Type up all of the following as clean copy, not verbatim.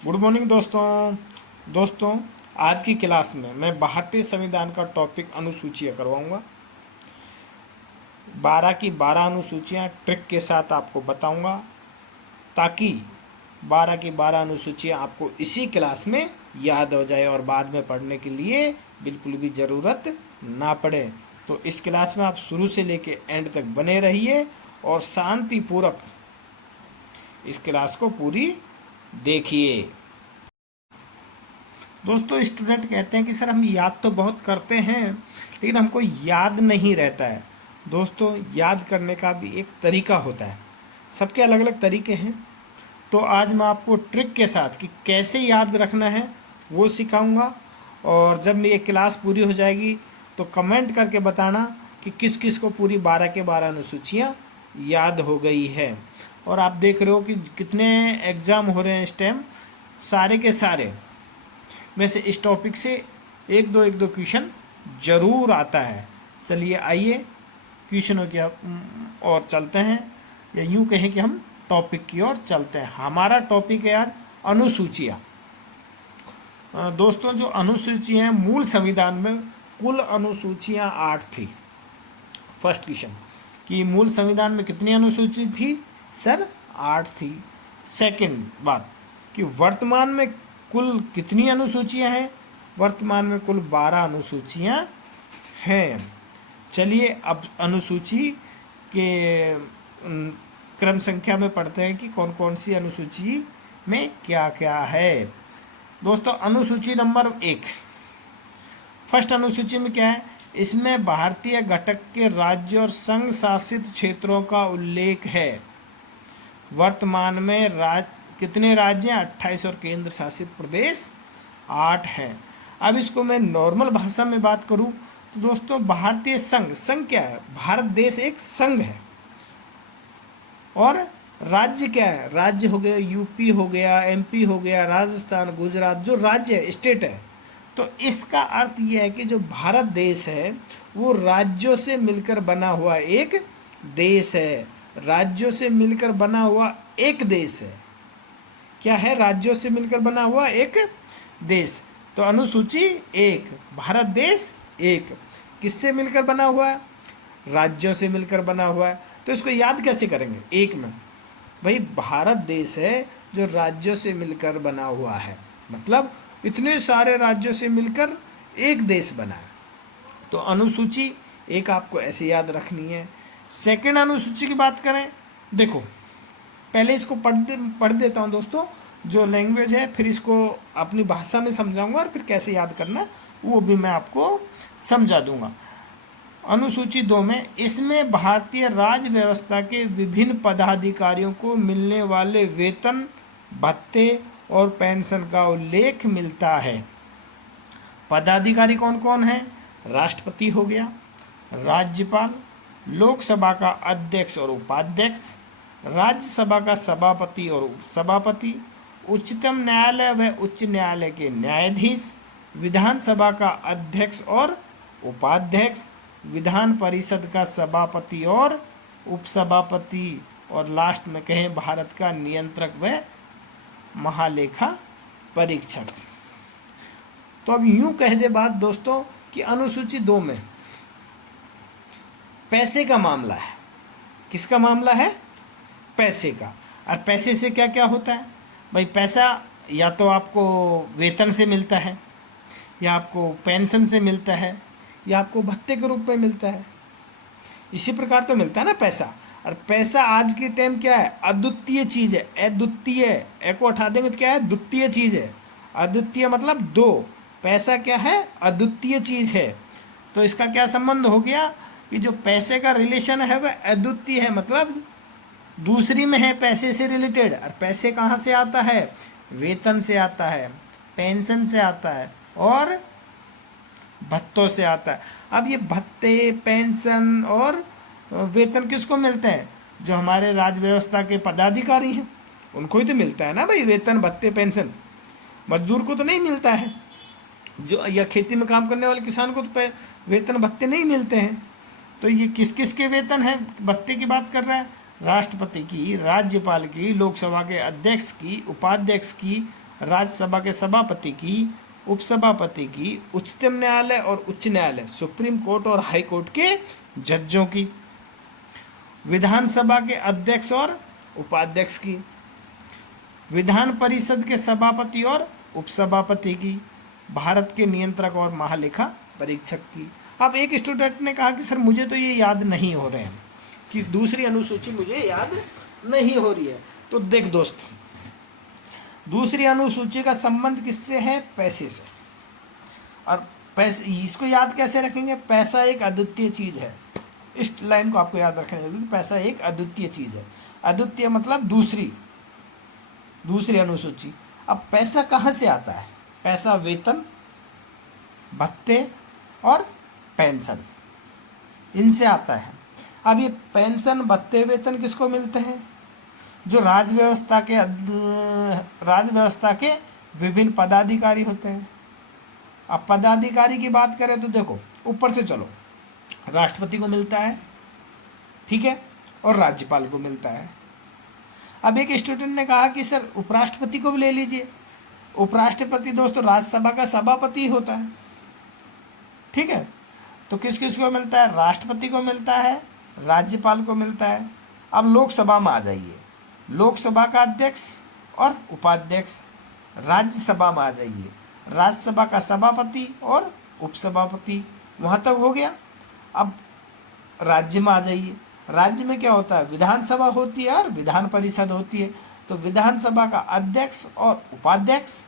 Good morning दोस्तों आज की क्लास में मैं भारतीय संविधान का टॉपिक अनुसूचियाँ करवाऊंगा। 12 की 12 अनुसूचियाँ ट्रिक के साथ आपको बताऊंगा ताकि 12 की 12 अनुसूचियाँ आपको इसी क्लास में याद हो जाए और बाद में पढ़ने के लिए बिल्कुल भी ज़रूरत ना पड़े। तो इस क्लास में आप शुरू से लेके एंड तक बने रहिए और शांतिपूर्वक इस क्लास को पूरी देखिए। दोस्तों स्टूडेंट कहते हैं कि सर हम याद तो बहुत करते हैं लेकिन हमको याद नहीं रहता है। दोस्तों याद करने का भी एक तरीका होता है, सबके अलग अलग तरीके हैं। तो आज मैं आपको ट्रिक के साथ कि कैसे याद रखना है वो सिखाऊंगा। और जब मेरी क्लास पूरी हो जाएगी तो कमेंट करके बताना कि किस किस को पूरी 12 के 12 अनुसूचियाँ याद हो गई है। और आप देख रहे हो कि कितने एग्ज़ाम हो रहे हैं इस टाइम, सारे के सारे में से इस टॉपिक से एक दो क्वेश्चन ज़रूर आता है। चलिए आइए क्वेश्चनों की और चलते हैं, या यूँ कहें कि हम टॉपिक की ओर चलते हैं। हमारा टॉपिक है आज अनुसूचियाँ। दोस्तों जो अनुसूचियाँ हैं, मूल संविधान में कुल अनुसूचियाँ 8 थी। फर्स्ट क्वेश्चन कि मूल संविधान में कितनी अनुसूची थी? सर 8 थी। सेकंड बात कि वर्तमान में कुल कितनी अनुसूचियां हैं? वर्तमान में कुल 12 अनुसूचियां हैं। चलिए अब अनुसूची के क्रम संख्या में पढ़ते हैं कि कौन कौन सी अनुसूची में क्या क्या है। दोस्तों अनुसूची नंबर 1, फर्स्ट अनुसूची में क्या है? इसमें भारतीय घटक के राज्य और संघ शासित क्षेत्रों का उल्लेख है। वर्तमान में कितने राज्य हैं? 28 और केंद्र शासित प्रदेश 8 हैं। अब इसको मैं नॉर्मल भाषा में बात करूं तो दोस्तों भारतीय संघ क्या है? भारत देश एक संघ है। और राज्य क्या है? राज्य हो गया यूपी, हो गया एमपी, हो गया राजस्थान, गुजरात, जो राज्य है, स्टेट है। तो इसका अर्थ यह है कि जो भारत देश है वो राज्यों से मिलकर बना हुआ एक देश है। राज्यों से मिलकर बना हुआ एक देश है। क्या है? राज्यों से मिलकर बना हुआ एक देश। तो अनुसूची 1, भारत देश एक, किससे मिलकर बना हुआ है? राज्यों से मिलकर बना हुआ है। तो इसको याद कैसे करेंगे? एक में भाई भारत देश है जो राज्यों से मिलकर बना हुआ है, मतलब इतने सारे राज्यों से मिलकर एक देश बना है। तो अनुसूची 1 आपको ऐसे याद रखनी है। सेकंड अनुसूची की बात करें, देखो पहले इसको पढ़ देता हूँ दोस्तों, जो लैंग्वेज है, फिर इसको अपनी भाषा में समझाऊंगा और फिर कैसे याद करना वो भी मैं आपको समझा दूंगा। अनुसूची 2 में इसमें भारतीय राज्य व्यवस्था के विभिन्न पदाधिकारियों को मिलने वाले वेतन, भत्ते और पेंशन का उल्लेख मिलता है। पदाधिकारी कौन कौन है? राष्ट्रपति हो गया, राज्यपाल, लोकसभा का अध्यक्ष और उपाध्यक्ष, राज्यसभा का सभापति और उपसभापति, उच्चतम न्यायालय व उच्च न्यायालय के न्यायाधीश, विधानसभा का अध्यक्ष और उपाध्यक्ष, विधान परिषद का सभापति और उपसभापति, और लास्ट में कहें भारत का नियंत्रक व महालेखा परीक्षक। तो अब यूं कह दे बात दोस्तों कि अनुसूची 2 में पैसे का मामला है। किसका मामला है? पैसे का। और पैसे से क्या क्या होता है भाई? पैसा या तो आपको वेतन से मिलता है, या आपको पेंशन से मिलता है, या आपको भत्ते के रूप में मिलता है। इसी प्रकार तो मिलता है ना पैसा। और पैसा आज के टाइम क्या है? अद्वितीय चीज़ है, अद्वितीय। ए को हटा देंगे तो क्या है? द्वितीय चीज़ है। अद्वितीय मतलब 2। पैसा क्या है? अद्वितीय चीज़ है। तो इसका क्या संबंध हो गया कि जो पैसे का रिलेशन है वह अद्वितीय है, मतलब दूसरी में है पैसे से रिलेटेड। और पैसे कहाँ से आता है? वेतन से आता है, पेंशन से आता है और भत्तों से आता है। अब ये भत्ते, पेंशन और वेतन किसको मिलते हैं? जो हमारे राज्य व्यवस्था के पदाधिकारी हैं उनको ही तो मिलता है ना भाई, वेतन, भत्ते, पेंशन। मजदूर को तो नहीं मिलता है, जो या खेती में काम करने वाले किसान को तो वेतन भत्ते नहीं मिलते हैं। तो ये किस किस के वेतन है? भत्ते की बात कर रहा है। राष्ट्रपति की, राज्यपाल की, लोकसभा के अध्यक्ष की, उपाध्यक्ष की राज्यसभा के सभापति की, उपसभापति की, उच्चतम न्यायालय और उच्च न्यायालय, सुप्रीम कोर्ट और हाई कोर्ट के जजों की, विधानसभा के अध्यक्ष और उपाध्यक्ष की, विधान परिषद के सभापति और उपसभापति की, भारत के नियंत्रक और महालेखा परीक्षक की। अब एक स्टूडेंट ने कहा कि सर मुझे तो ये याद नहीं हो रहे हैं, कि दूसरी अनुसूची मुझे याद नहीं हो रही है। तो देख दोस्त, दूसरी अनुसूची का संबंध किससे है? पैसे से। और पैसे, इसको याद कैसे रखेंगे? पैसा एक अद्वितीय चीज़ है। इस लाइन को आपको याद रखना चाहिए कि पैसा एक अद्वितीय चीज़ है। अद्वितीय मतलब दूसरी अनुसूची। अब पैसा कहाँ से आता है? पैसा वेतन, भत्ते और पेंशन, इनसे आता है। अब ये पेंशन, भत्ते, वेतन किसको मिलते हैं? जो राज्य व्यवस्था के विभिन्न पदाधिकारी होते हैं। अब पदाधिकारी की बात करें तो देखो, ऊपर से चलो, राष्ट्रपति को मिलता है, ठीक है, और राज्यपाल को मिलता है। अब एक स्टूडेंट ने कहा कि सर उपराष्ट्रपति को भी ले लीजिए। उपराष्ट्रपति दोस्तों राज्यसभा का सभापति होता है, ठीक है। तो किस किस को मिलता है? राष्ट्रपति को मिलता है, राज्यपाल को मिलता है। अब लोकसभा में आ जाइए, लोकसभा का अध्यक्ष और उपाध्यक्ष। राज्यसभा में आ जाइए, राज्यसभा का सभापति और उपसभापति। वहाँ तक हो गया। अब राज्य में आ जाइए, राज्य में क्या होता है? विधानसभा होती है और विधान परिषद होती है। तो विधानसभा का अध्यक्ष और उपाध्यक्ष,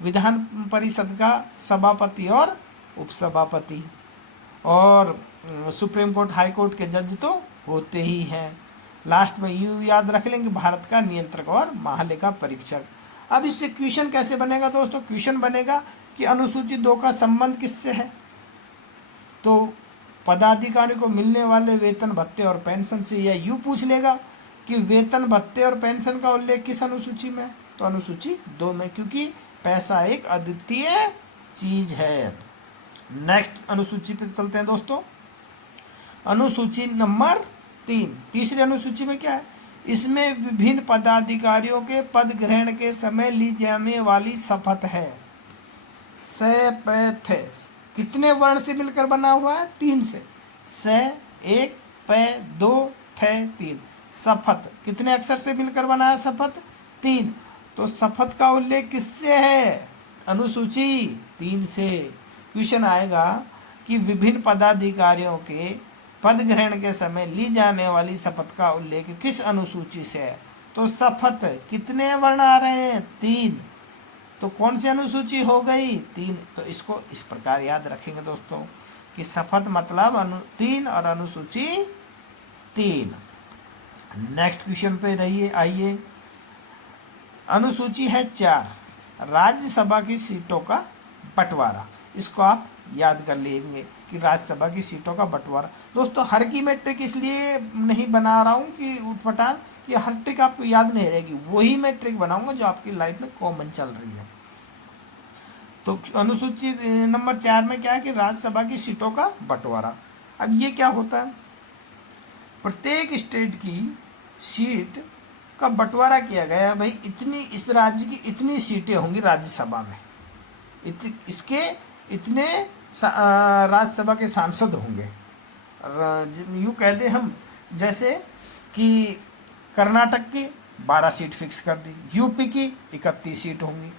विधान परिषद का सभापति और उपसभापति, और सुप्रीम कोर्ट, हाई कोर्ट के जज तो होते ही हैं। लास्ट में यूँ याद रख लेंगे, भारत का नियंत्रक और महालेखा परीक्षक। अब इससे क्वेश्चन कैसे बनेगा दोस्तों? क्वेश्चन बनेगा कि अनुसूची 2 का संबंध किससे है? तो पदाधिकारी को मिलने वाले वेतन, भत्ते और पेंशन से, या यूँ पूछ लेगा कि वेतन, भत्ते और पेंशन का उल्लेख किस अनुसूची में है? तो अनुसूची 2 में, क्योंकि पैसा एक अद्वितीय चीज है। नेक्स्ट अनुसूची पे चलते हैं दोस्तों। अनुसूची नंबर 3, तीसरी अनुसूची में क्या है? इसमें विभिन्न पदाधिकारियों के पद ग्रहण के समय ली जाने वाली शपथ है। शपथ कितने वर्ण से मिलकर बना हुआ है? 3 से। स, एक, प, 2, थ, 3। शपथ कितने अक्षर से मिलकर बना है? शपथ 3। तो शपथ का उल्लेख किससे है? अनुसूची 3 से। क्वेश्चन आएगा कि विभिन्न पदाधिकारियों के पद ग्रहण के समय ली जाने वाली शपथ का उल्लेख किस अनुसूची से है? तो शपथ कितने वर्ण आ रहे हैं? 3। तो कौन सी अनुसूची हो गई? 3। तो इसको इस प्रकार याद रखेंगे दोस्तों कि शपथ मतलब 3 और अनुसूची 3। नेक्स्ट क्वेश्चन पे रहिए, आइए। अनुसूची है 4, राज्यसभा की सीटों का बंटवारा। इसको आप याद कर लेंगे कि राज्यसभा की सीटों का बंटवारा। दोस्तों हर की मैट्रिक इसलिए नहीं बना रहा हूँ कि उठपटांग, कि हर ट्रिक आपको याद नहीं रहेगी, वही मैं ट्रिक बनाऊंगा जो आपकी लाइफ में कॉमन चल रही है। तो अनुसूची नंबर 4 में क्या है कि राज्यसभा की सीटों का बंटवारा। अब ये क्या होता है? प्रत्येक स्टेट की सीट का बंटवारा किया गया, भाई इतनी, इस राज्य की इतनी सीटें होंगी राज्यसभा में, इसके इतने राज्यसभा के सांसद होंगे। यूँ कहते हम, जैसे कि कर्नाटक की 12 सीट फिक्स कर दी, यूपी की 31 सीट होंगी,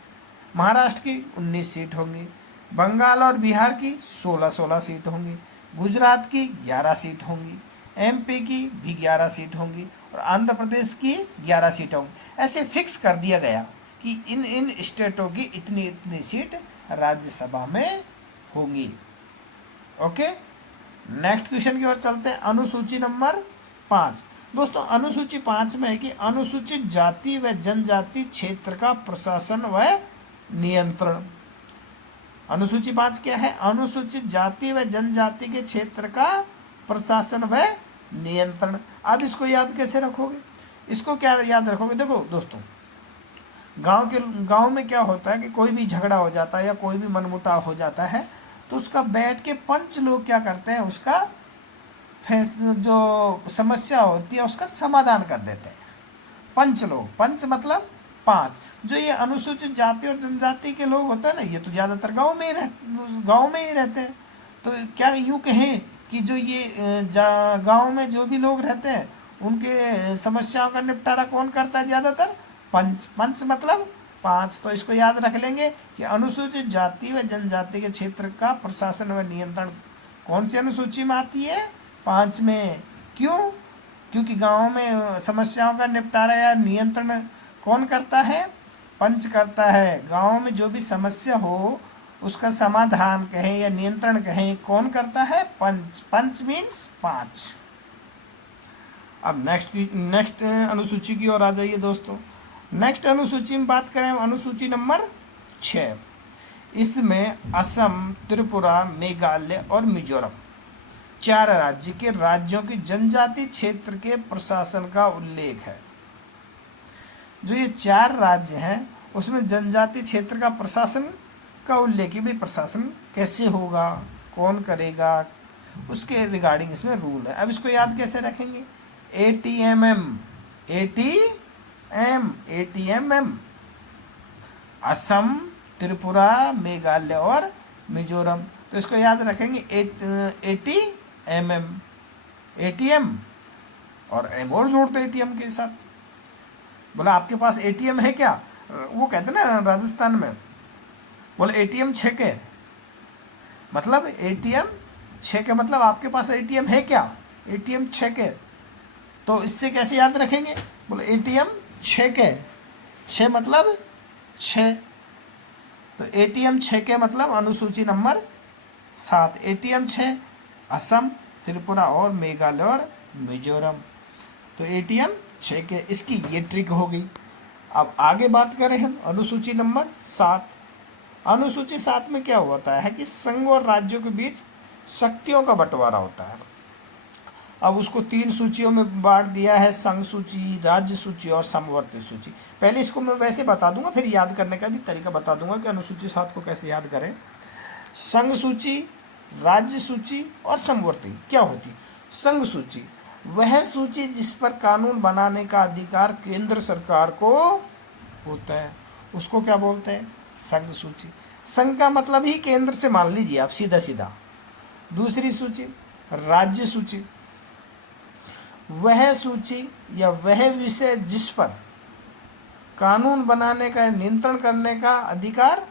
महाराष्ट्र की 19 सीट होंगी, बंगाल और बिहार की 16-16 सीट होंगी, गुजरात की 11 सीट होंगी, एमपी की भी 11 सीट होंगी और आंध्र प्रदेश की 11 सीट होंगी। ऐसे फिक्स कर दिया गया कि इन इन स्टेटों की इतनी इतनी सीट राज्यसभा में होंगी। ओके, नेक्स्ट क्वेश्चन की ओर चलते हैं। अनुसूची नंबर 5। दोस्तों अनुसूची 5 में है कि अनुसूचित जाति व जनजाति क्षेत्र का प्रशासन व नियंत्रण। अनुसूची 5 क्या है? अनुसूचित जाति व जनजाति के क्षेत्र का प्रशासन व नियंत्रण। अब इसको याद कैसे रखोगे? इसको क्या याद रखोगे? देखो दोस्तों, गांव में क्या होता है कि कोई भी झगड़ा हो जाता है या कोई भी मनमुटाव हो जाता है तो उसका बैठ के पंच लोग क्या करते हैं, उसका जो समस्या होती है उसका समाधान कर देते हैं। पंच लोग, पंच मतलब 5। जो ये अनुसूचित जाति और जनजाति के लोग होते हैं ना, ये तो ज़्यादातर गाँव में ही रहते हैं। तो क्या यूँ कहें कि जो ये गाँव में जो भी लोग रहते हैं उनके समस्याओं का निपटारा कौन करता है ज़्यादातर? पंच। पंच मतलब 5। तो इसको याद रख लेंगे कि अनुसूचित जाति व जनजाति के क्षेत्र का प्रशासन व नियंत्रण कौन सी अनुसूची में आती है? 5 में। क्यों? क्योंकि गाँव में समस्याओं का निपटारा या नियंत्रण कौन करता है? पंच करता है। गाँव में जो भी समस्या हो उसका समाधान कहें या नियंत्रण कहें, कौन करता है? पंच। पंच मीन्स 5। अब नेक्स्ट अनुसूची की ओर आ जाइए दोस्तों। नेक्स्ट अनुसूची में बात करें, अनुसूची नंबर 6। इसमें असम, त्रिपुरा, मेघालय और मिजोरम 4 राज्य के राज्यों की जनजाति क्षेत्र के प्रशासन का उल्लेख है। जो ये 4 राज्य हैं उसमें जनजाति क्षेत्र का प्रशासन का उल्लेख है। भाई प्रशासन कैसे होगा, कौन करेगा, उसके रिगार्डिंग इसमें रूल है। अब इसको याद कैसे रखेंगे? ATMM, ATMM, असम, त्रिपुरा, मेघालय और मिजोरम। तो इसको याद रखेंगे ATMM, ATM और M और जोड़ दो ATM के साथ। बोला आपके पास ATM है क्या? वो कहते हैं ना राजस्थान में, बोले ATM 6 के, मतलब ATM 6 के मतलब आपके पास ATM है क्या? ATM 6 के। तो इससे कैसे याद रखेंगे? बोले ATM 6 के, 6 मतलब 6। तो ATM 6 के मतलब अनुसूची नंबर 7, ATM 6 असम, त्रिपुरा और मेघालय और मिजोरम। तो ATM 6 के, इसकी ये ट्रिक हो गई। अब आगे बात करें हम अनुसूची नंबर 7। अनुसूची 7 में क्या होता है कि संघ और राज्यों के बीच शक्तियों का बंटवारा होता है। अब उसको 3 सूचियों में बांट दिया है, संघ सूची, राज्य सूची और समवर्ती सूची। पहले इसको मैं वैसे बता दूंगा, फिर याद करने का भी तरीका बता दूंगा कि अनुसूची 7 को कैसे याद करें। संघ सूची, राज्य सूची और समवर्ती क्या होती? संघ सूची वह सूची जिस पर कानून बनाने का अधिकार केंद्र सरकार को होता है, उसको क्या बोलते हैं? संघ सूची। संघ का मतलब ही केंद्र से मान लीजिए आप सीधा सीधा। दूसरी सूची राज्य सूची, वह सूची या वह विषय जिस पर कानून बनाने का नियंत्रण करने का अधिकार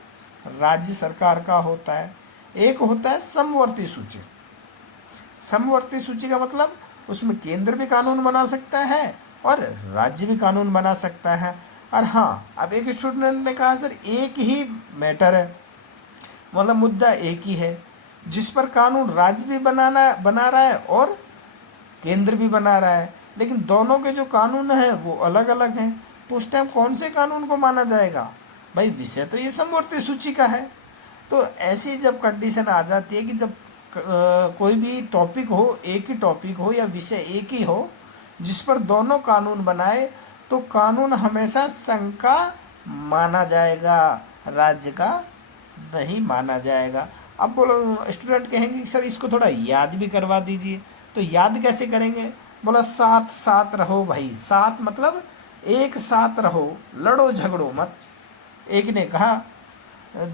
राज्य सरकार का होता है। एक होता है समवर्ती सूची। समवर्ती सूची का मतलब उसमें केंद्र भी कानून बना सकता है और राज्य भी कानून बना सकता है। और हाँ, अब एक स्टूडेंट ने कहा सर एक ही मैटर है, मतलब मुद्दा एक ही है जिस पर कानून राज्य भी बना रहा है और केंद्र भी बना रहा है, लेकिन दोनों के जो कानून हैं वो अलग अलग हैं। तो उस टाइम कौन से कानून को माना जाएगा? भाई विषय तो ये समवर्ती सूची का है। तो ऐसी जब कंडीशन आ जाती है कि जब कोई भी टॉपिक हो, एक ही टॉपिक हो या विषय एक ही हो जिस पर दोनों कानून बनाए, तो कानून हमेशा संघ का माना जाएगा, राज्य का नहीं माना जाएगा। अब बोलो स्टूडेंट कहेंगे सर इसको थोड़ा याद भी करवा दीजिए। तो याद कैसे करेंगे? बोला साथ साथ रहो भाई। साथ मतलब एक साथ रहो, लड़ो झगड़ो मत। एक ने कहा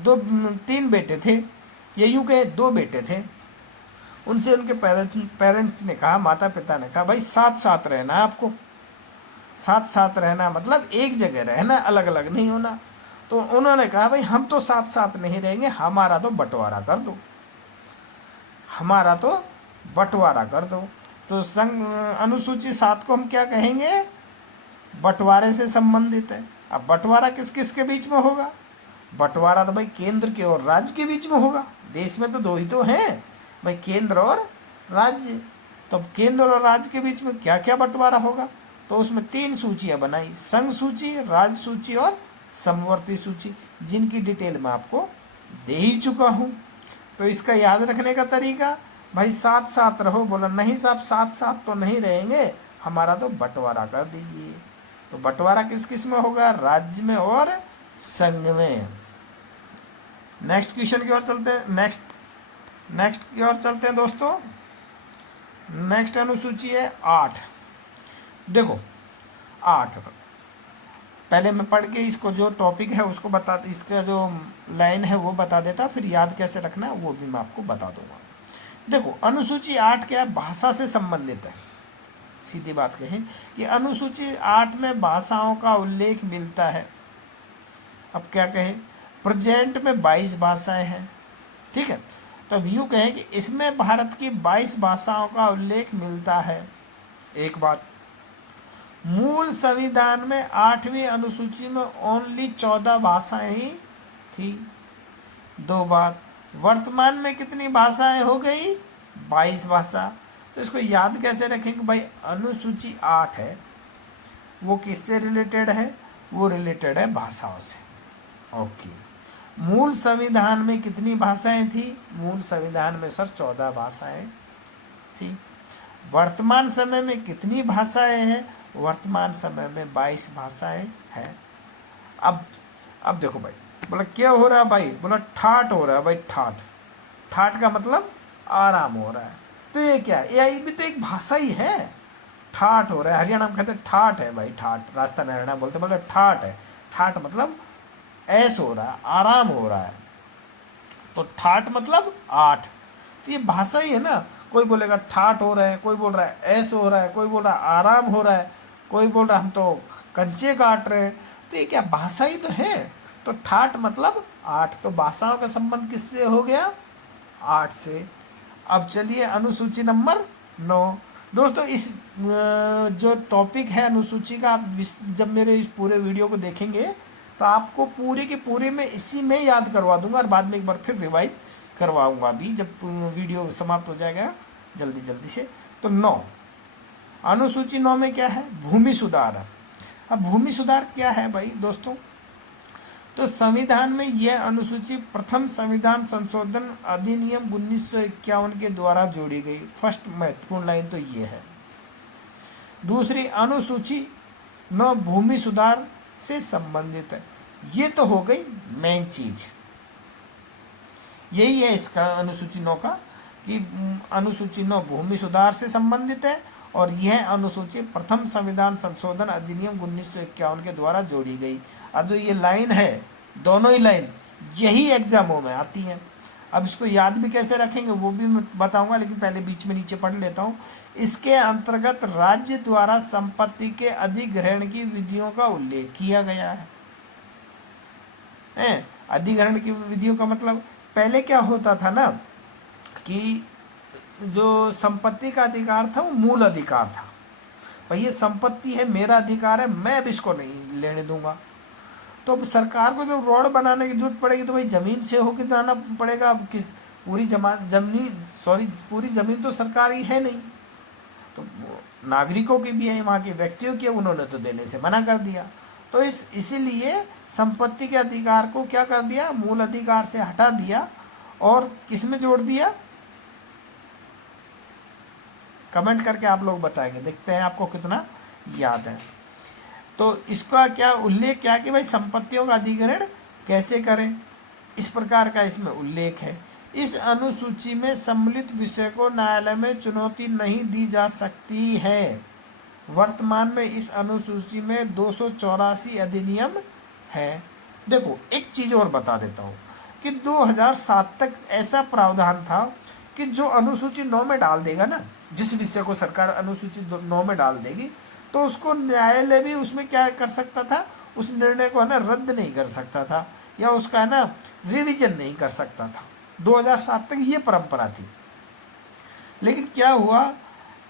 3 बेटे थे, ये यूँ के 2 बेटे थे, उनसे उनके पेरेंट्स ने कहा, माता पिता ने कहा भाई साथ साथ रहना है आपको। साथ साथ रहना मतलब एक जगह रहना, अलग अलग नहीं होना। तो उन्होंने कहा भाई हम तो साथ साथ नहीं रहेंगे, हमारा तो बंटवारा कर दो, हमारा तो बंटवारा कर दो। तो संघ अनुसूची 7 को हम क्या कहेंगे? बंटवारे से संबंधित है। अब बंटवारा किस किस के बीच में होगा? बंटवारा तो भाई केंद्र के और राज्य के बीच में होगा। देश में तो 2 ही तो हैं भाई, केंद्र और राज्य। तो अब केंद्र और राज्य के बीच में क्या क्या बंटवारा होगा? तो उसमें 3 सूचियां बनाई, संघ सूची, राज्य सूची और समवर्ती सूची, जिनकी डिटेल मैं आपको दे ही चुका हूँ। तो इसका याद रखने का तरीका, भाई साथ साथ रहो। बोला नहीं साहब साथ साथ तो नहीं रहेंगे, हमारा तो बंटवारा कर दीजिए। तो बंटवारा किस किस में होगा? राज्य में और संघ में। नेक्स्ट क्वेश्चन की ओर चलते हैं, नेक्स्ट की ओर चलते हैं दोस्तों। नेक्स्ट अनुसूची है 8। देखो 8 पहले मैं पढ़ के इसको जो टॉपिक है उसको बता, इसका जो लाइन है वो बता देता, फिर याद कैसे रखना है वो भी मैं आपको बता दूंगा। देखो अनुसूची 8 क्या है, भाषा से संबंधित है। सीधी बात कहें कि अनुसूची 8 में भाषाओं का उल्लेख मिलता है। अब क्या कहें, प्रेजेंट में 22 भाषाएं हैं, ठीक है। तो अब यूँ कहें कि इसमें भारत की 22 भाषाओं का उल्लेख मिलता है, एक बात। मूल संविधान में 8वीं अनुसूची में ओनली 14 भाषाएं ही थी, दो बात। वर्तमान में कितनी भाषाएं हो गई, 22 भाषा। तो इसको याद कैसे रखेंगे भाई, अनुसूची 8 है वो किससे रिलेटेड है, वो रिलेटेड है भाषाओं से। ओके, मूल संविधान में कितनी भाषाएं थी, मूल संविधान में सर 14 भाषाएं थी। वर्तमान समय में कितनी भाषाएं हैं, वर्तमान समय में 22 भाषाएं हैं। अब देखो भाई, बोला क्या हो रहा है भाई, बोला ठाट हो रहा है भाई, ठाट। ठाट का मतलब आराम हो रहा है। तो ये क्या है, ये भी तो एक भाषा ही है। ठाट हो रहा है, हरियाणा में कहते हैं ठाट है भाई, ठाट। राजस्थान हरियाणा बोलते बोले ठाट है। ठाट मतलब ऐस हो रहा है, आराम हो रहा है। तो ठाट मतलब 8। तो ये भाषा ही है ना। कोई बोलेगा ठाट हो रहा है, कोई बोल रहा है ऐस हो रहा है, कोई बोल रहा है आराम हो रहा है, कोई बोल रहा है हम तो कंचे काट रहे हैं। तो ये क्या भाषा ही तो है। तो ठाट मतलब 8। तो भाषाओं का संबंध किससे हो गया, 8 से। अब चलिए अनुसूची नंबर 9। दोस्तों इस जो टॉपिक है अनुसूची का, आप जब मेरे इस पूरे वीडियो को देखेंगे तो आपको पूरी की पूरी मैं इसी में याद करवा दूंगा, और बाद में एक बार फिर रिवाइज करवाऊंगा अभी जब वीडियो समाप्त हो जाएगा जल्दी जल्दी से। तो 9, अनुसूची 9 में क्या है, भूमि सुधार। अब भूमि सुधार क्या है भाई दोस्तों, तो संविधान में यह अनुसूची प्रथम संविधान संशोधन अधिनियम 1951 के द्वारा जोड़ी गई। फर्स्ट महत्वपूर्ण लाइन तो ये है। दूसरी, अनुसूची 9 भूमि सुधार से संबंधित है। ये तो हो गई मेन चीज, यही है इसका अनुसूची 9 का, कि अनुसूची 9 भूमि सुधार से संबंधित है, और यह अनुसूची प्रथम संविधान संशोधन अधिनियम 1951 के द्वारा जोड़ी गई। और जो ये लाइन है, दोनों ही लाइन यही एग्जामों में आती हैं। अब इसको याद भी कैसे रखेंगे वो भी मैं बताऊंगा, लेकिन पहले बीच में नीचे पढ़ लेता हूँ। इसके अंतर्गत राज्य द्वारा संपत्ति के अधिग्रहण की विधियों का उल्लेख किया गया है। अधिग्रहण की विधियों का मतलब, पहले क्या होता था ना कि जो संपत्ति का अधिकार था वो मूल अधिकार था। भाई ये संपत्ति है, मेरा अधिकार है, मैं अब इसको नहीं लेने दूंगा। तो अब सरकार को जब रोड बनाने की जरूरत पड़ेगी तो भाई ज़मीन से होके जाना पड़ेगा। अब किस पूरी पूरी ज़मीन तो सरकार ही है नहीं, तो नागरिकों की भी है, वहाँ के व्यक्तियों की, उन्होंने तो देने से मना कर दिया। तो इसीलिए संपत्ति के अधिकार को क्या कर दिया, मूल अधिकार से हटा दिया और किस में जोड़ दिया, कमेंट करके आप लोग बताएंगे, देखते हैं आपको कितना याद है। तो इसका क्या उल्लेख क्या कि भाई संपत्तियों का अधिग्रहण कैसे करें, इस प्रकार का इसमें उल्लेख है। इस अनुसूची में सम्मिलित विषय को न्यायालय में चुनौती नहीं दी जा सकती है। वर्तमान में इस अनुसूची में 284 अधिनियम है। देखो एक चीज़ और बता देता हूँ कि 2007 तक ऐसा प्रावधान था कि जो अनुसूची 9 में डाल देगा ना, जिस विषय को सरकार अनुसूची 9 में डाल देगी, तो उसको न्यायालय भी उसमें क्या कर सकता था, उस निर्णय को है ना रद्द नहीं कर सकता था, या उसका है ना रिवीजन नहीं कर सकता था। 2007 तक ये परंपरा थी। लेकिन क्या हुआ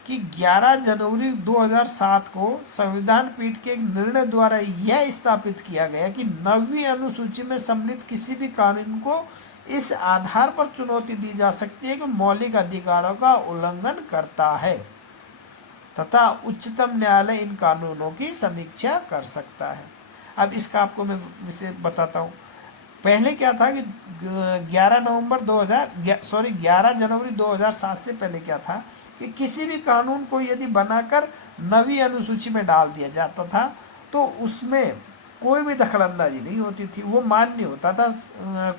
कि 11 जनवरी 2007 को संविधान पीठ के एक निर्णय द्वारा यह स्थापित किया गया कि 9वीं अनुसूची में सम्मिलित किसी भी कानून को इस आधार पर चुनौती दी जा सकती है कि मौलिक अधिकारों का उल्लंघन करता है, तथा उच्चतम न्यायालय इन कानूनों की समीक्षा कर सकता है। अब इसका आपको मैं विषय बताता हूँ। पहले क्या था कि 11 जनवरी 2007 से पहले क्या था कि किसी भी कानून को यदि बनाकर 9वीं अनुसूची में डाल दिया जाता था तो उसमें कोई भी दखलंदाजी नहीं होती थी, वो मान्य होता था,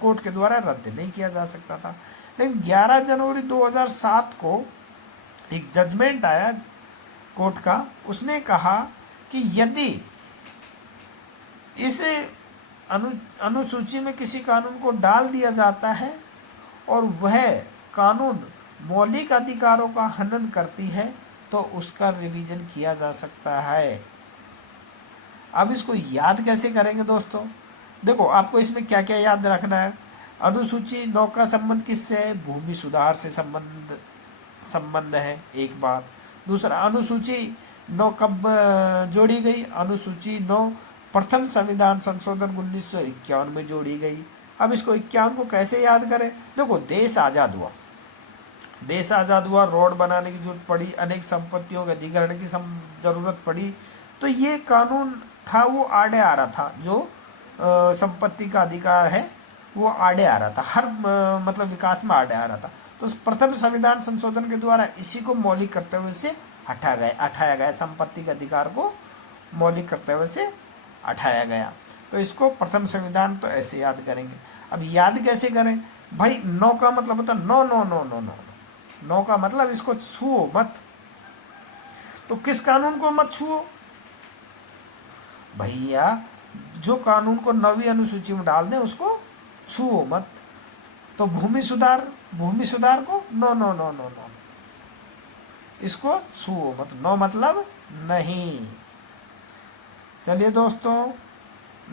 कोर्ट के द्वारा रद्द नहीं किया जा सकता था। लेकिन 11 जनवरी 2007 को एक जजमेंट आया कोर्ट का, उसने कहा कि यदि इस अनुसूची में किसी कानून को डाल दिया जाता है और वह कानून मौलिक अधिकारों का हनन करती है तो उसका रिवीजन किया जा सकता है। अब इसको याद कैसे करेंगे दोस्तों? देखो, आपको इसमें क्या क्या याद रखना है। अनुसूची 9 का संबंध किससे है? भूमि सुधार से संबंध है, एक बात। दूसरा, अनुसूची 9 कब जोड़ी गई? अनुसूची 9 प्रथम संविधान संशोधन 1951 में जोड़ी गई। अब इसको 51 को कैसे याद करें? देखो, देश आज़ाद हुआ, देश आज़ाद हुआ, रोड बनाने की जरूरत पड़ी, अनेक संपत्तियों के अधिग्रहण की जरूरत पड़ी, तो ये कानून था वो आड़े आ रहा था। जो संपत्ति का अधिकार है वो आड़े आ रहा था, हर मतलब विकास में आड़े आ रहा था। तो प्रथम संविधान संशोधन के द्वारा इसी को मौलिक करते हुए से हटाया गया, संपत्ति के अधिकार को मौलिक करते हुए से हटाया गया। तो इसको प्रथम संविधान तो ऐसे याद करेंगे। अब याद कैसे करें भाई? 9 का मतलब होता है no no no no no, 9 का मतलब इसको छुओ मत। तो किस कानून को मत छुओ भैया? जो कानून को 9वीं अनुसूची में डाल दें उसको छुओ मत। तो भूमि सुधार को no no no no no, इसको छुओ मत। नो मतलब नहीं। चलिए दोस्तों,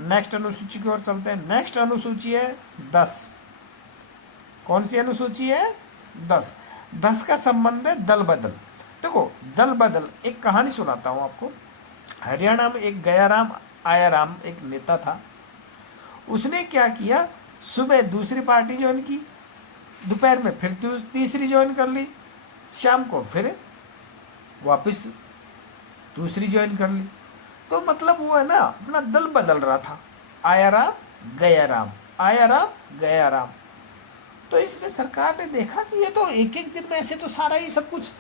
नेक्स्ट अनुसूची की ओर चलते हैं। नेक्स्ट अनुसूची है 10। कौन सी अनुसूची है? 10। 10 का संबंध है दल बदल। देखो, दल बदल, एक कहानी सुनाता हूँ आपको। हरियाणा में एक गयाराम आयाराम एक नेता था। उसने क्या किया, सुबह दूसरी पार्टी ज्वाइन की, दोपहर में फिर तीसरी ज्वाइन कर ली, शाम को फिर वापस दूसरी ज्वाइन कर ली। तो मतलब वो है ना, अपना दल बदल रहा था, आयाराम गयाराम, आयाराम गयाराम। तो इसलिए सरकार ने देखा कि ये तो एक एक दिन में ऐसे तो सारा ही सब कुछ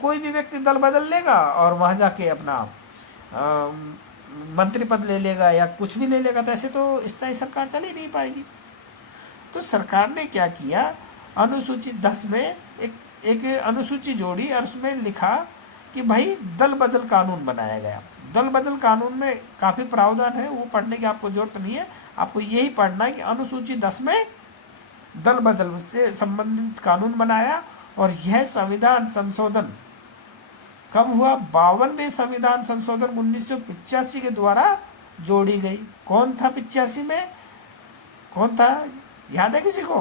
कोई भी व्यक्ति दल बदल लेगा और वहाँ जाके अपना मंत्री पद ले लेगा या कुछ भी ले लेगा, तो ऐसे तो स्थायी सरकार चल ही नहीं पाएगी। तो सरकार ने क्या किया, अनुसूची 10 में एक अनुसूची जोड़ी और उसमें लिखा कि भाई दल बदल कानून बनाया गया। दल बदल कानून में काफ़ी प्रावधान है, वो पढ़ने की आपको जरूरत नहीं है। आपको यही पढ़ना है कि अनुसूची 10 में दल बदल से संबंधित कानून बनाया। और यह संविधान संशोधन कब हुआ? 52वें संविधान संशोधन 1985 के द्वारा जोड़ी गई। कौन था 85 में? कौन था, याद है किसी को?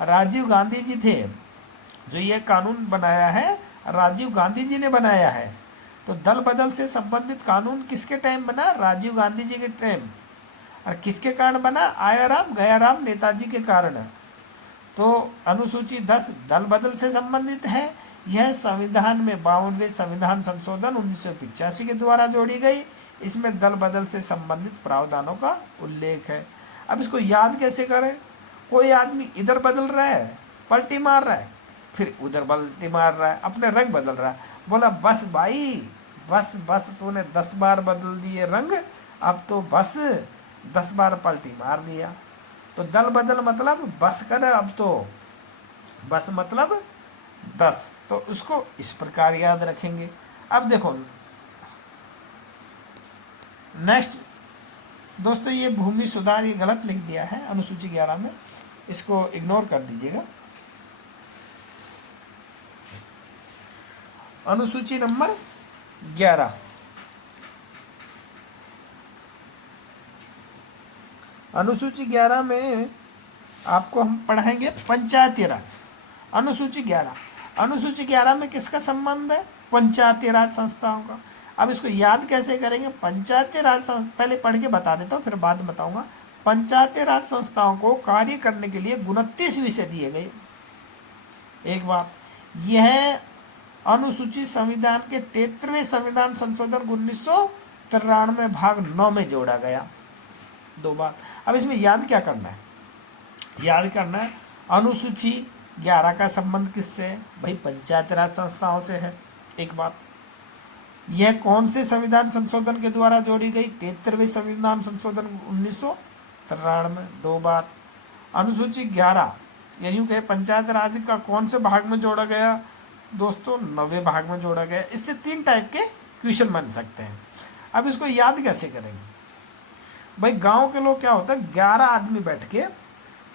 राजीव गांधी जी थे। जो ये कानून बनाया है राजीव गांधी जी ने बनाया है। तो दल बदल से संबंधित कानून किसके टाइम बना? राजीव गांधी जी के टाइम। और किसके कारण बना? आयाराम गयाराम नेताजी के कारण। तो अनुसूची 10 दल बदल से संबंधित है। यह संविधान में 52वें संविधान संशोधन 1985 के द्वारा जोड़ी गई। इसमें दल बदल से संबंधित प्रावधानों का उल्लेख है। अब इसको याद कैसे करें? कोई आदमी इधर बदल रहा है, पलटी मार रहा है, फिर उधर पलटी मार रहा है, अपने रंग बदल रहा है। बोला बस भाई, बस बस, तूने 10 बार बदल दिए रंग, अब तो बस 10 बार पलटी मार दिया। तो दल बदल मतलब बस कर, अब तो बस मतलब 10। तो उसको इस प्रकार याद रखेंगे। अब देखो नेक्स्ट दोस्तों, ये भूमि सुधार ये गलत लिख दिया है अनुसूची 11 में, इसको इग्नोर कर दीजिएगा। अनुसूची नंबर 11, अनुसूची 11 में आपको हम पढ़ाएंगे पंचायती राज। अनुसूची 11, अनुसूची 11 में किसका संबंध है? पंचायती राज संस्थाओं का। अब इसको याद कैसे करेंगे? पंचायती राज पहले पढ़ के बता देता हूँ, फिर बाद में बताऊंगा। पंचायती राज संस्थाओं को कार्य करने के लिए 29 विषय दिए गए। एक बात, यह अनुसूची संविधान के 73वें संविधान संशोधन 1993 भाग 9 में जोड़ा गया। 2 बात। अब इसमें याद क्या करना है? याद करना है अनुसूची 11 का संबंध किससे है? भाई पंचायत राज संस्थाओं से है। एक बात, यह कौन से संविधान संशोधन के द्वारा जोड़ी गई? 73वें संविधान संशोधन 1993। 2 बात, अनुसूची 11 या यूँ कहे पंचायत राज का कौन से भाग में जोड़ा गया? दोस्तों 9वें भाग में जोड़ा गया। इससे 3 टाइप के क्वेश्चन बन सकते हैं। अब इसको याद कैसे करेंगे? भाई गांव के लोग क्या होता है, 11 आदमी बैठ के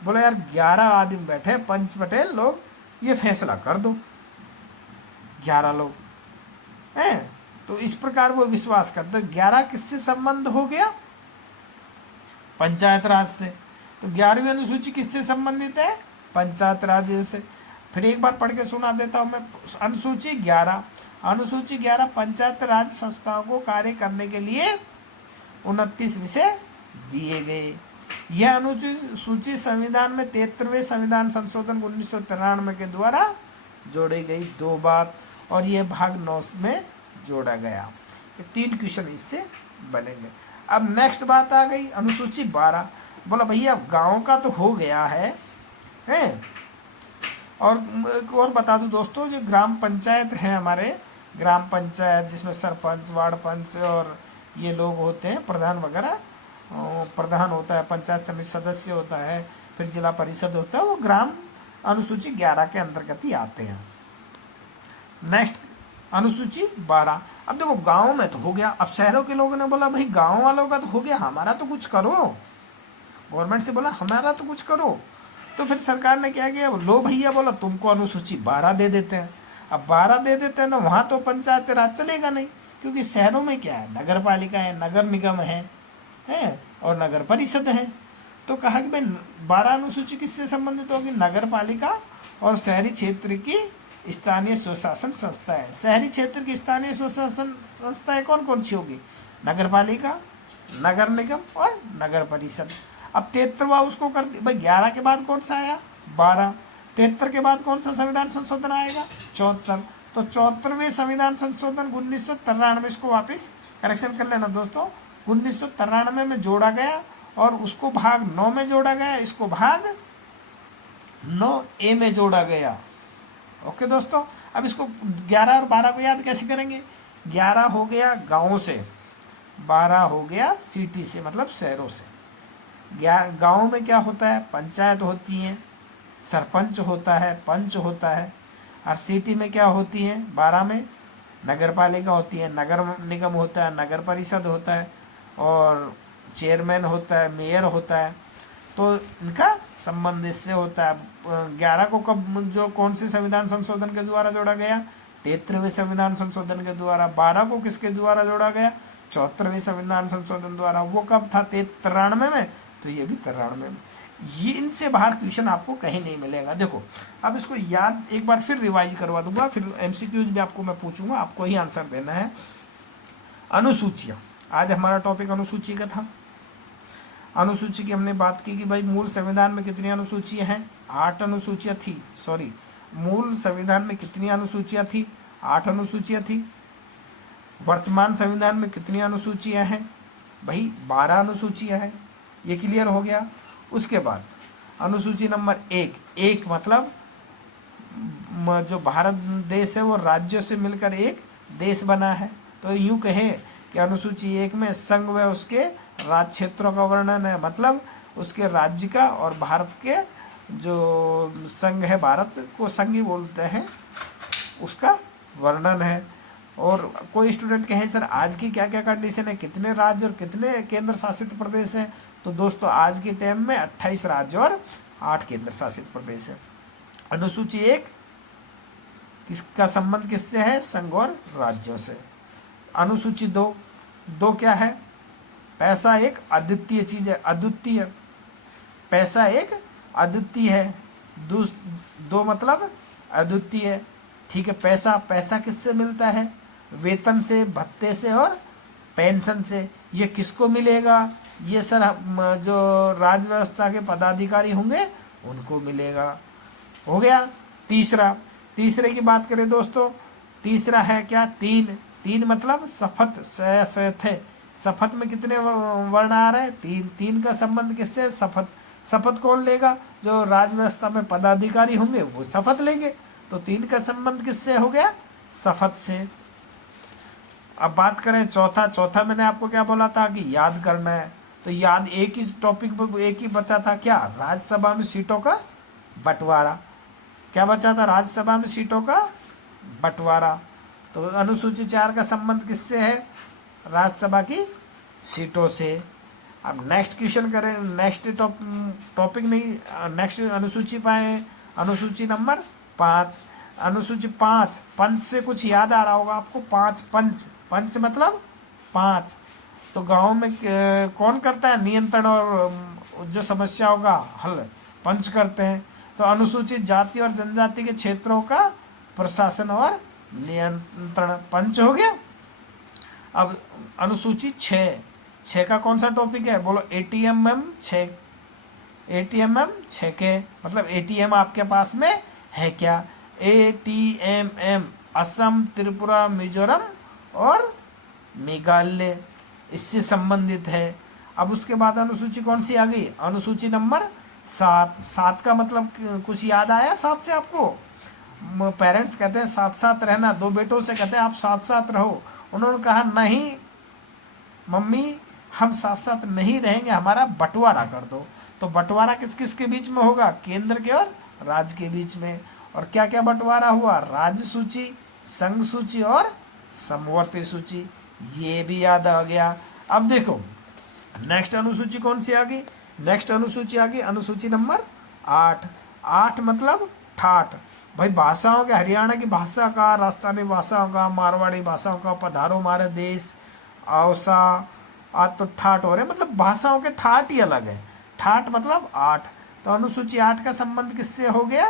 बोले यार 11 आदमी बैठे, पंच पटेल लोग, ये फैसला कर दो, 11 लोग हैं। तो इस प्रकार वो विश्वास करते। 11 किससे संबंध हो गया, पंचायत राज से। तो 11वीं अनुसूची किससे संबंधित है, पंचायत राज से। फिर एक बार पढ़ के सुना देता हूँ मैं। अनुसूची 11 पंचायत राज संस्थाओं को कार्य करने के लिए 29 विषय दिए गए। यह अनुसूची संविधान में 73वें संविधान संशोधन 1993 के द्वारा जोड़ी गई 2 बात, और यह भाग 9 में जोड़ा गया। ये 3 क्वेश्चन इससे बनेंगे। अब नेक्स्ट बात आ गई अनुसूची 12। बोला भैया गांव का तो हो गया है हैं, और एक और बता दूं दोस्तों, जो ग्राम पंचायत हैं हमारे, ग्राम पंचायत जिसमें सरपंच, वार्ड पंच और ये लोग होते हैं, प्रधान वगैरह, प्रधान होता है, पंचायत समिति सदस्य होता है, फिर जिला परिषद होता है, वो ग्राम अनुसूची 11 के अंतर्गत ही आते हैं। नेक्स्ट अनुसूची 12। अब देखो गांव में तो हो गया, अब शहरों के लोगों ने बोला भाई गांव वालों का तो हो गया, हमारा तो कुछ करो, गवर्नमेंट से बोला हमारा तो कुछ करो। तो फिर सरकार ने क्या किया, लो भैया, बोला तुमको अनुसूची 12 दे देते हैं। अब 12 दे देते हैं तो वहाँ तो पंचायत राज चलेगा नहीं, क्योंकि शहरों में क्या है, नगर पालिका है, नगर निगम है और नगर परिषद है। तो कहा कि भाई 12 अनुसूची किससे संबंधित होगी, नगर पालिका और शहरी क्षेत्र की स्थानीय स्वशासन संस्था है। शहरी क्षेत्र की स्थानीय स्वशासन संस्थाएं कौन कौन सी होगी, नगर पालिका, नगर निगम और नगर परिषद। अब 73वां उसको कर दिया भाई, 11 के बाद कौन सा आया, 12। 73 के बाद कौन सा संविधान संशोधन आएगा, 74। तो 74वें संविधान संशोधन 1993, इसको वापस करेक्शन कर लेना दोस्तों, 1993 में जोड़ा गया और उसको भाग 9 में जोड़ा गया, इसको भाग 9A में जोड़ा गया। ओके दोस्तों, अब इसको 11 और 12 को याद कैसे करेंगे, 11 हो गया गाँव से, 12 हो गया सिटी से, मतलब शहरों से। गाँव में क्या होता है, पंचायत होती है, सरपंच होता है, पंच होता है। और सिटी में क्या होती है, 12 में नगर पालिका होती है, नगर निगम होता है, नगर परिषद होता है और चेयरमैन होता है, मेयर होता है। तो इनका संबंध इससे होता है। 11 को कब, जो कौन से संविधान संशोधन के द्वारा जोड़ा गया, 73वें संविधान संशोधन के द्वारा। 12 को किसके द्वारा जोड़ा गया, 74वें संविधान संशोधन द्वारा। वो कब था, 93 में, तो ये भी 93 में। ये इनसे बाहर क्वेश्चन आपको कहीं नहीं मिलेगा। देखो अब इसको याद एक बार फिर रिवाइज करवा दूंगा, फिर MCQs भी आपको मैं पूछूंगा, आपको ही आंसर देना है। अनुसूचियाँ, आज हमारा टॉपिक अनुसूची का था। अनुसूची की हमने बात की कि भाई मूल संविधान में कितनी अनुसूचियाँ हैं, 8 अनुसूचियाँ थी। सॉरी, मूल संविधान में कितनी अनुसूचियाँ थी, 8 अनुसूचियाँ थी। वर्तमान संविधान में कितनी अनुसूचियाँ हैं, भाई 12 अनुसूचियाँ हैं। ये क्लियर हो गया। उसके बाद अनुसूची नंबर 1 मतलब जो भारत देश है वो राज्यों से मिलकर एक देश बना है। तो यूँ कहे कि अनुसूची 1 में संघ व उसके राज्य क्षेत्रों का वर्णन है, मतलब उसके राज्य का, और भारत के जो संघ है, भारत को संघ ही बोलते हैं, उसका वर्णन है। और कोई स्टूडेंट कहे सर आज की क्या क्या कंडीशन है, कितने राज्य और कितने केंद्र शासित प्रदेश हैं, तो दोस्तों आज के टाइम में 28 राज्य और 8 केंद्र शासित प्रदेश है। अनुसूची 1 किसका संबंध किससे है, संघ और राज्यों से। अनुसूची 2 क्या है, पैसा एक अद्वितीय चीज है, अद्वितीय, पैसा एक अद्वितीय है। 2 मतलब अद्वितीय, ठीक है। पैसा किससे मिलता है, वेतन से, भत्ते से और पेंशन से। ये किसको मिलेगा, ये सर जो राज्य व्यवस्था के पदाधिकारी होंगे उनको मिलेगा। हो गया। तीसरे की बात करें दोस्तों, तीसरा है क्या, 3 मतलब शपथ। शपथ में कितने वर्ण आ रहे हैं, 3 का संबंध किससे, शपथ कौन लेगा, जो राज्य व्यवस्था में पदाधिकारी होंगे वो शपथ लेंगे। तो 3 का संबंध किससे हो गया, शपथ से। अब बात करें चौथा मैंने आपको क्या बोला था कि याद करना है। तो याद एक ही टॉपिक पर एक ही बचा था क्या, राज्यसभा में सीटों का बंटवारा। क्या बचा था, राज्यसभा में सीटों का बंटवारा। तो अनुसूची 4 का संबंध किससे है, राज्यसभा की सीटों से। अब नेक्स्ट क्वेश्चन करें, नेक्स्ट टॉपिक नहीं, नेक्स्ट अनुसूची पाए, अनुसूची नंबर 5। अनुसूची 5, पंच से कुछ याद आ रहा होगा आपको, 5 पंच, पंच मतलब 5। तो गांव में कौन करता है नियंत्रण और जो समस्या होगा हल, पंच करते हैं। तो अनुसूचित जाति और जनजाति के क्षेत्रों का प्रशासन और नियंत्रण पंच हो गया। अब अनुसूची 6 का कौन सा टॉपिक है, बोलो एटीएमएम 6, एटीएमएम 6 के मतलब एटीएम आपके पास में है क्या, एटीएमएम असम, त्रिपुरा, मिजोरम और मेघालय, इससे संबंधित है। अब उसके बाद अनुसूची कौन सी आ गई, अनुसूची नंबर 7। 7 का मतलब कुछ याद आया 7 से आपको? पेरेंट्स कहते हैं साथ साथ रहना, दो बेटों से कहते हैं आप साथ साथ रहो, उन्होंने कहा नहीं मम्मी हम साथ साथ नहीं रहेंगे, हमारा बंटवारा कर दो। तो बंटवारा किस किस के बीच में होगा, केंद्र के और राज्य के बीच में। और क्या क्या बंटवारा हुआ, राज्य सूची, संघ सूची और समवर्ती सूची, ये भी याद आ गया। अब देखो नेक्स्ट अनुसूची कौन सी आ गई, नेक्स्ट अनुसूची आ गई अनुसूची नंबर 8। 8 मतलब ठाठ, भाई भाषाओं के, हरियाणा की भाषा का, राजस्थानी भाषाओं का, मारवाड़ी भाषाओं का, पधारो हमारे देश, औसा, आज तो ठाठ हो रहे, मतलब भाषाओं के ठाठ ही अलग है। ठाठ मतलब 8। तो अनुसूची 8 का संबंध किससे हो गया,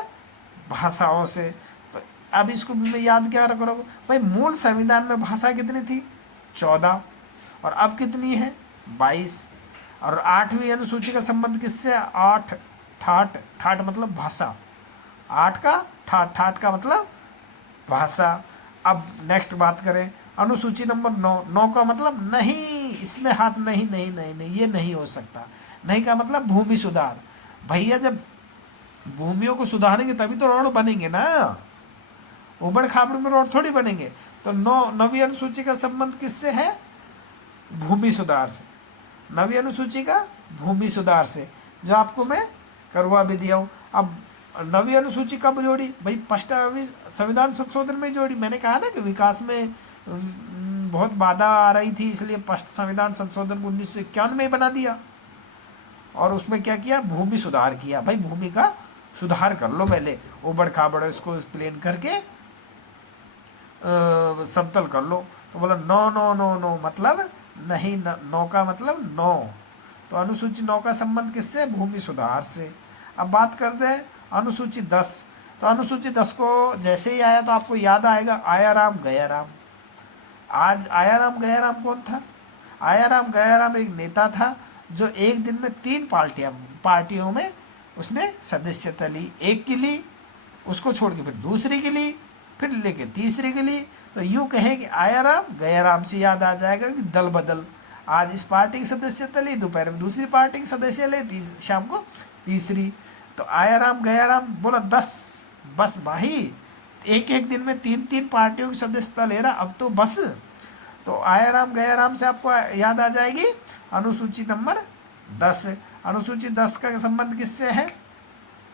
भाषाओं से। तो अब इसको भी याद क्या करोगे, भाई मूल संविधान में भाषा कितनी थी, 14, और अब कितनी है, 22। और 8वीं अनुसूची का संबंध किससे, 8, ठाठ, ठाठ मतलब भाषा, 8 का ठाठ, ठाठ का मतलब भाषा। अब नेक्स्ट बात करें अनुसूची नंबर 9। 9 का मतलब नहीं, इसमें हाथ नहीं नहीं नहीं नहीं, ये नहीं हो सकता। नहीं का मतलब भूमि सुधार, भैया जब भूमियों को सुधारेंगे तभी तो रोड बनेंगे ना, उबड़ खाबड़ में रोड थोड़ी बनेंगे। तो 9वीं अनुसूची का संबंध किससे है, भूमि सुधार से, 9वीं अनुसूची का भूमि सुधार से, जो आपको मैं करवा भी दिया हूँ। अब 9वीं अनुसूची कब जोड़ी, भाई 5वीं संविधान संशोधन में जोड़ी। मैंने कहा ना कि विकास में बहुत बाधा आ रही थी, इसलिए 5 संविधान संशोधन को 1951 में बना दिया, और उसमें क्या किया, भूमि सुधार किया। भाई भूमि का सुधार कर लो पहले, उबड़ खाबड़ इसको प्लेन करके समतल कर लो। तो बोला 9 9 9 9 मतलब नहीं, 9 का मतलब 9। तो अनुसूची 9 का संबंध किससे, भूमि सुधार से। अब बात करते हैं अनुसूची 10। तो अनुसूची 10 को जैसे ही आया तो आपको याद आएगा आया राम गया राम। आज आया राम गया राम कौन था, आया राम गया राम एक नेता था जो एक दिन में 3 पार्टियों में उसने सदस्यता ली। एक की ली, उसको छोड़ के फिर दूसरी की ली, फिर लेके तीसरी के लिए। तो यूँ कहें कि आया राम गया राम से याद आ जाएगा कि दल बदल, आज इस पार्टी की सदस्यता ली, दोपहर में दूसरी पार्टी की सदस्य ले, शाम को तीसरी। तो आया राम गया राम बोला 10, बस भाई एक एक दिन में 3 पार्टियों की सदस्यता ले रहा, अब तो बस। तो आया राम गया राम से आपको याद आ जाएगी अनुसूची नंबर 10। अनुसूची 10 का संबंध किससे है,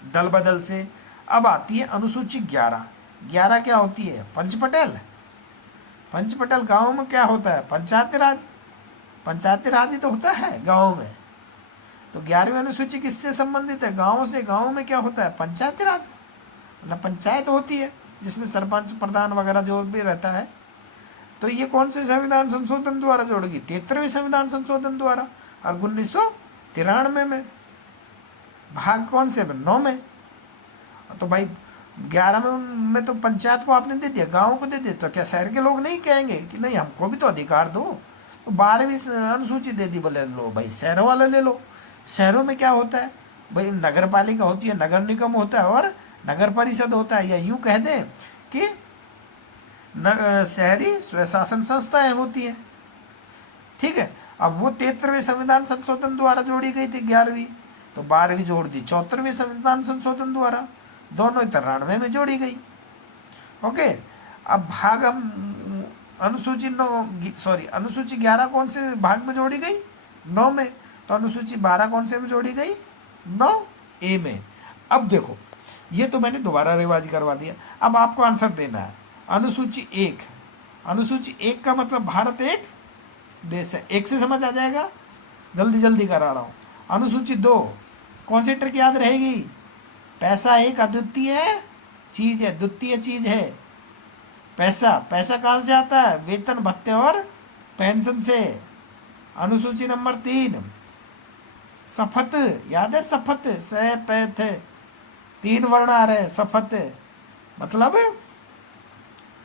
दल बदल से। अब आती है अनुसूची 11। 11 क्या होती है, पंचपटेल। पंचपटेल गाँव में क्या होता है, पंचायती राज, पंचायती राज ही तो होता है गाँव में। तो 11वीं अनुसूची किससे संबंधित है, गाँव से। गाँव में क्या होता है, पंचायती राज, मतलब पंचायत होती है जिसमें सरपंच प्रधान वगैरह जो भी रहता है। तो ये कौन से संविधान संशोधन द्वारा जोड़ेगी, 73वें संविधान संशोधन द्वारा, और 1993 में। भाग कौन से में, 9 में। तो भाई 11 में तो पंचायत को आपने दे दिया, गाँव को दे दिया, तो क्या शहर के लोग नहीं कहेंगे कि नहीं हमको भी तो अधिकार दो। तो 12वीं अनुसूची दे दी, बोले लो भाई शहरों वाले ले लो। शहरों में क्या होता है भाई, नगर पालिका होती है, नगर निगम होता है और नगर परिषद होता है, या यूँ कह दें कि शहरी स्वशासन संस्थाएं होती हैं। ठीक है, अब वो 73वें संविधान संशोधन द्वारा जोड़ी गई थी 11वीं, तो 12वीं जोड़ दी 74वें संविधान संशोधन द्वारा, दोनों 93 में जोड़ी गई। ओके, अब भाग हम अनुसूची 11 कौन से भाग में जोड़ी गई, 9 में। तो अनुसूची 12 कौन से में जोड़ी गई, 9A में। अब देखो ये तो मैंने दोबारा रिवाज करवा दिया, अब आपको आंसर देना है। अनुसूची 1, अनुसूची 1 का मतलब भारत एक देश है, एक से समझ आ जाएगा। जल्दी जल्दी करा रहा हूँ। अनुसूची 2 कौन सी ट्रिक याद रहेगी? पैसा एक अद्वितीय चीज है, द्वितीय चीज है। पैसा पैसा कहाँ से आता है? वेतन भत्ते और पेंशन से। अनुसूची नंबर 3 शपथ, याद है शपथ, स पे थे 3 वर्ण आ रहे, शपथ मतलब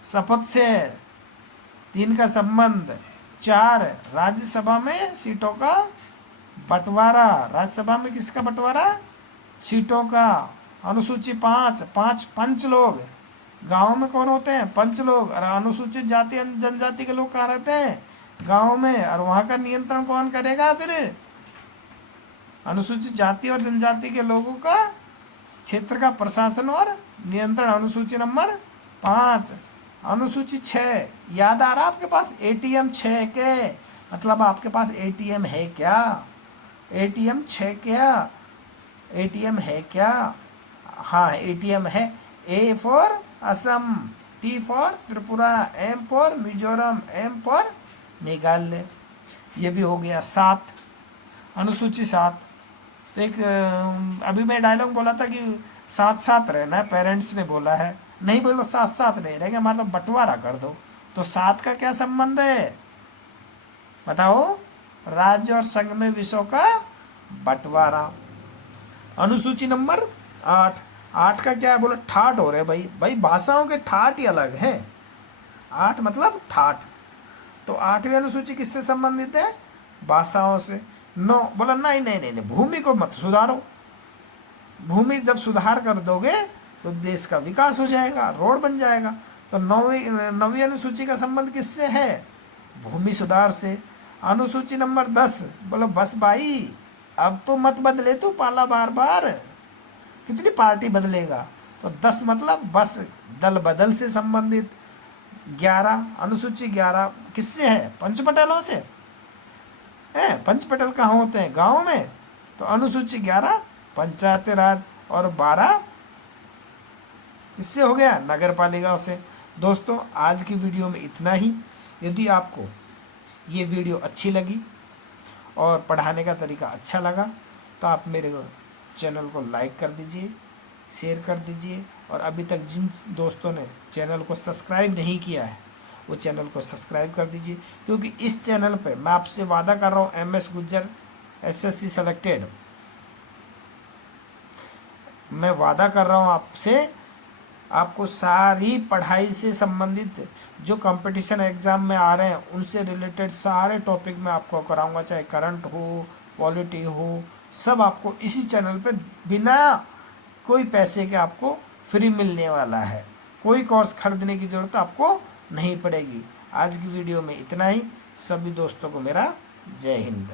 शपथ से 3 का संबंध। 4 राज्यसभा में सीटों का बंटवारा, राज्यसभा में किसका बंटवारा? सीटों का। अनुसूची 5 पंच लोग, गांव में कौन होते हैं? पंच लोग। और अनुसूचित जाति जनजाति के लोग कहाँ रहते हैं? गांव में। और वहां का नियंत्रण कौन करेगा फिर? अनुसूचित जाति और जनजाति के लोगों का क्षेत्र का प्रशासन और नियंत्रण। अनुसूची नंबर 5। अनुसूची 6 याद आ रहा आपके पास? एटीएम 6 के मतलब आपके पास एटीएम है क्या? एटीएम 6 क्या? एटीएम है क्या? हाँ एटीएम है। A for Assam, T for Tripura, M for Mizoram, M for Meghalaya. ये भी हो गया 7। अनुसूची 7 तो एक अभी मैं डायलॉग बोला था कि साथ साथ रहना है, पेरेंट्स ने बोला है, नहीं बोलो साथ साथ नहीं रहेंगे, मतलब बंटवारा कर दो। तो 7 का क्या संबंध है बताओ? राज्य और संघ में विषयों का बंटवारा। अनुसूची नंबर 8 का क्या बोला? ठाट हो रहे भाई भाषाओं के ठाट ही अलग है। 8 मतलब ठाट। तो 8वीं अनुसूची किससे संबंधित है? भाषाओं से। 9 बोला नहीं नहीं नहीं नहीं, भूमि को मत सुधारो। भूमि जब सुधार कर दोगे तो देश का विकास हो जाएगा, रोड बन जाएगा। तो 9वीं अनुसूची का संबंध किससे है? भूमि सुधार से। अनुसूची नंबर 10 बोलो बस भाई अब तो मत बदले तू पाला बार बार, कितनी पार्टी बदलेगा? तो 10 मतलब बस, दल बदल से संबंधित। 11 अनुसूची 11 किससे है? पंचपटेलों से है। पंचपटेल कहाँ होते हैं? गाँव में। तो अनुसूची 11 पंचायती राज और 12 इससे हो गया नगर पालिकाओं से। दोस्तों आज की वीडियो में इतना ही। यदि आपको ये वीडियो अच्छी लगी और पढ़ाने का तरीका अच्छा लगा तो आप मेरे चैनल को लाइक कर दीजिए, शेयर कर दीजिए, और अभी तक जिन दोस्तों ने चैनल को सब्सक्राइब नहीं किया है वो चैनल को सब्सक्राइब कर दीजिए, क्योंकि इस चैनल पे मैं आपसे वादा कर रहा हूँ एमएस गुज्जर एसएससी सेलेक्टेड, मैं वादा कर रहा हूँ आपसे, आपको सारी पढ़ाई से संबंधित जो कंपटीशन एग्ज़ाम में आ रहे हैं उनसे रिलेटेड सारे टॉपिक मैं आपको कराऊंगा, चाहे करंट हो, पॉलिटी हो, सब आपको इसी चैनल पे बिना कोई पैसे के आपको फ्री मिलने वाला है। कोई कोर्स खरीदने की ज़रूरत आपको नहीं पड़ेगी। आज की वीडियो में इतना ही। सभी दोस्तों को मेरा जय हिंद।